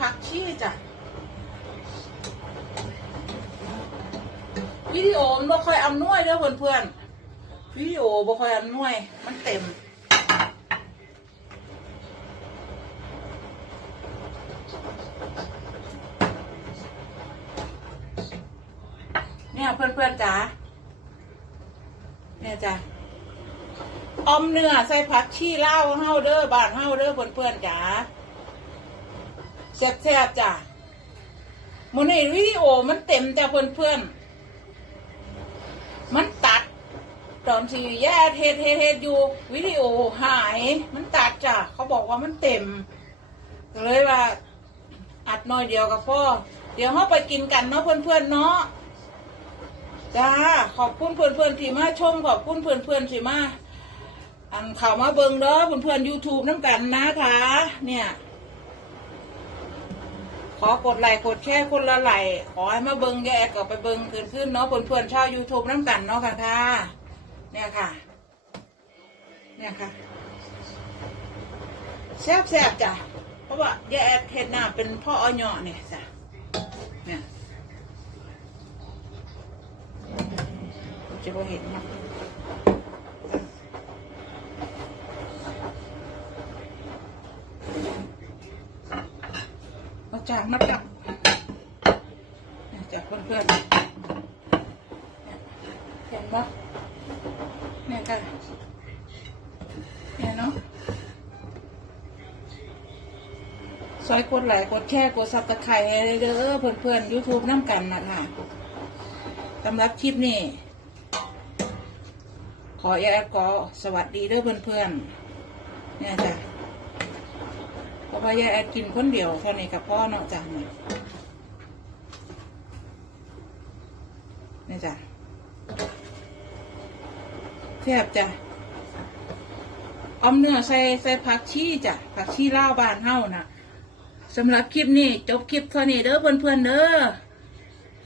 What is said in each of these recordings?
ผักชีจ้ะวิดีโอมันบ่ค่อยอำนวยเด้อเพื่อนๆวิดีโอบ่ค่อยอำนวย มันเต็มเนี่ยเพื่อนๆจ๋าเนี่ยจ้ะออมเนื้อใส่ผักชีเล่าเฮาเด้อบ้านเฮาเด้อเพื่อนๆจ๋า แซ่บๆจ้ะมอนี่วิดีโอมันเต็มจ้ะเพื่อนๆ มันตัด ตอนที่แย่เทเทเทอยู่วิดีโอหาย มันตัดจ้ะเขาบอกว่ามันเต็มก็เลยว่า อัดน้อยเดียวกับพ่อ เดี๋ยวเขาไปกินกันเนาะเพื่อนๆเนาะจ้าขอบคุณเพื่อนเพื่อนๆที่มาชมขอบคุณเพื่อนเพื่อนๆที่มาอันข่าวมาเบิงเด้อเพื่อนเพื่อนยูทูบน้ำกันนะคะ เนี่ย อกดไลค์กดแชร์คนละไลค์ขอให้มาเบิงแยาแอดก็ไปเบิงขึ้นขึ้นเนาะเพื่อนเพื่อนๆชาวยูทูบน้ำกันเนาะค่ะค่ะ เนี่ยค่ะ เนี่ยค่ะแซ่บแซ่บๆจ้ะ เพราะว่าแยาแอดเห็ดหน้าเป็นพ่ออ้อยเหยาะเนี่ยจ้ะ เนี่ยจะบ่เห็นเนาะ จากมาจากเนี่ยจากเพื่อนๆเนี่ยเห็นปะเนี่ยกันเนี่ยเนาะซอยกดไลค์กดแชร์กดซับตะไคร้ให้เด้อเพื่อนๆ YouTube น้ำกันนะคะสำหรับคลิปนี้ ขอแอดก็สวัสดีเด้อเพื่อนๆเนี่ยจ้ะ เพราะว่ายายแอดกินคนเดียวเท่านี้กับพ่อเนาะจ้ะเนี่ยเนี่จ้ะแทบจ้ะออมเนื้อใส่ใส่ผักชีจ้ะผักชีเล่าบ้านเฮานะสำหรับคลิปนี้จบคลิปเท่านี้เด้อเพื่อนๆเด้อ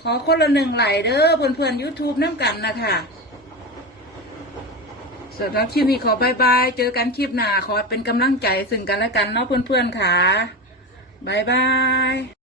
ขอคนละหนึ่งไหลเด้อเพื่อนๆ YouTube น้ำกันนะคะ สำหรับคลิปนี้ขอบายบาย เจอกันคลิปหน้าขอเป็นกำลังใจซึ่งกันและกันเนาะเพื่อนๆค่ะบายบาย